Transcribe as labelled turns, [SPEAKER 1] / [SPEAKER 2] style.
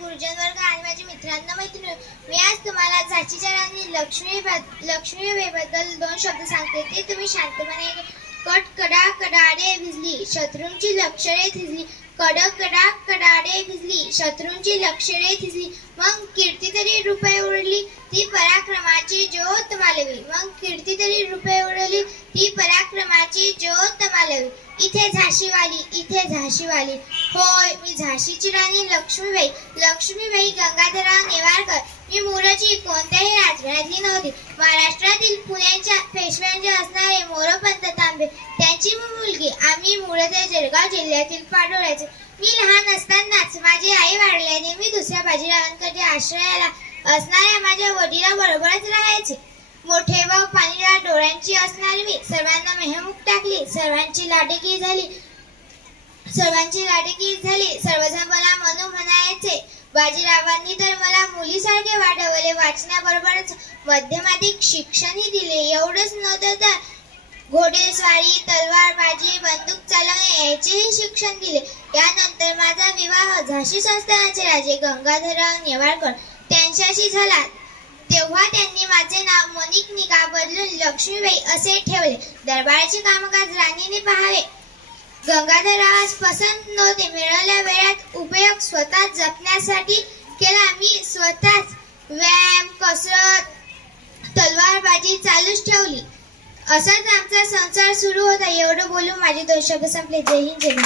[SPEAKER 1] गुरुजन वर्ग आणि मित्रांना मैत्रिणी मी आज तुम्हाला झाशीच्या राणी लक्ष्मी लक्ष्मीबाईबद्दल दोन शब्द सांगते. ते तुम्ही शांतपणे कट कडा कडाडे भिजली शत्रूंची लक्षणे थिजली. कडक कडा कडाडे भिजली शत्रूंची लक्षणे थिजली. मग कीर्ती तरी रुपये उडली ती पराक्रमाची ज्योत मालवी. मग कीर्ती तरी रुपये ही ती पराक्रमाची ज्योत मालवी. इथे झाशीवाली इथे झाशीवाली. होय मी झाशीची राणी लक्ष्मीबाई. लक्ष्मीबाई गंगाधरराव नेवाळकर मी मूळची कोणत्याही राजघरातली नव्हती. महाराष्ट्रातील पुण्याच्या पेशव्यांचे असणारे मोरपंत तांबे. त्यांची मी मुलगी. आम्ही मूळचे जळगाव जिल्ह्यातील पाडोळ्याचे. मी लहान असतानाच माझी आई वाढल्याने मी दुसऱ्या बाजीरावांकडे आश्रयाला असणाऱ्या माझ्या वडिलाबरोबरच राहायचे. मोठे व सर्वांची असणारी मी. सर्वांना मेहमूक टाकली. सर्वांची लाडकी झाली. सर्वांची लाडकी झाली. सर्वजण मला मनू म्हणायचे. बाजीरावांनी तर मला मुलीसारखे वाढवले. वाचण्याबरोबरच मध्यमाधिक शिक्षणही दिले. एवढंच नव्हतं तर घोडेस्वारी तलवारबाजी बंदूक चालवणे याचेही शिक्षण दिले. यानंतर माझा विवाह झाशी संस्थानाचे राजे गंगाधरराव नेवाळकर त्यांच्याशी झाला. तेव्हा त्यांनी माझे नाव मनी बदलून लक्ष्मीबाई असे ठेवले. दरबाराचे कामकाज राणीने पाहावे. गंगाधररावास पसंत नव्हते. मिळाल्या वेळात उपयोग स्वतः जपण्यासाठी केला. मी स्वतःच व्यायाम कसरत तलवारबाजी चालूच ठेवली. असाच आमचा संसार सुरू होता. एवढं बोलून माझे दोन संपले. जय हिंद जय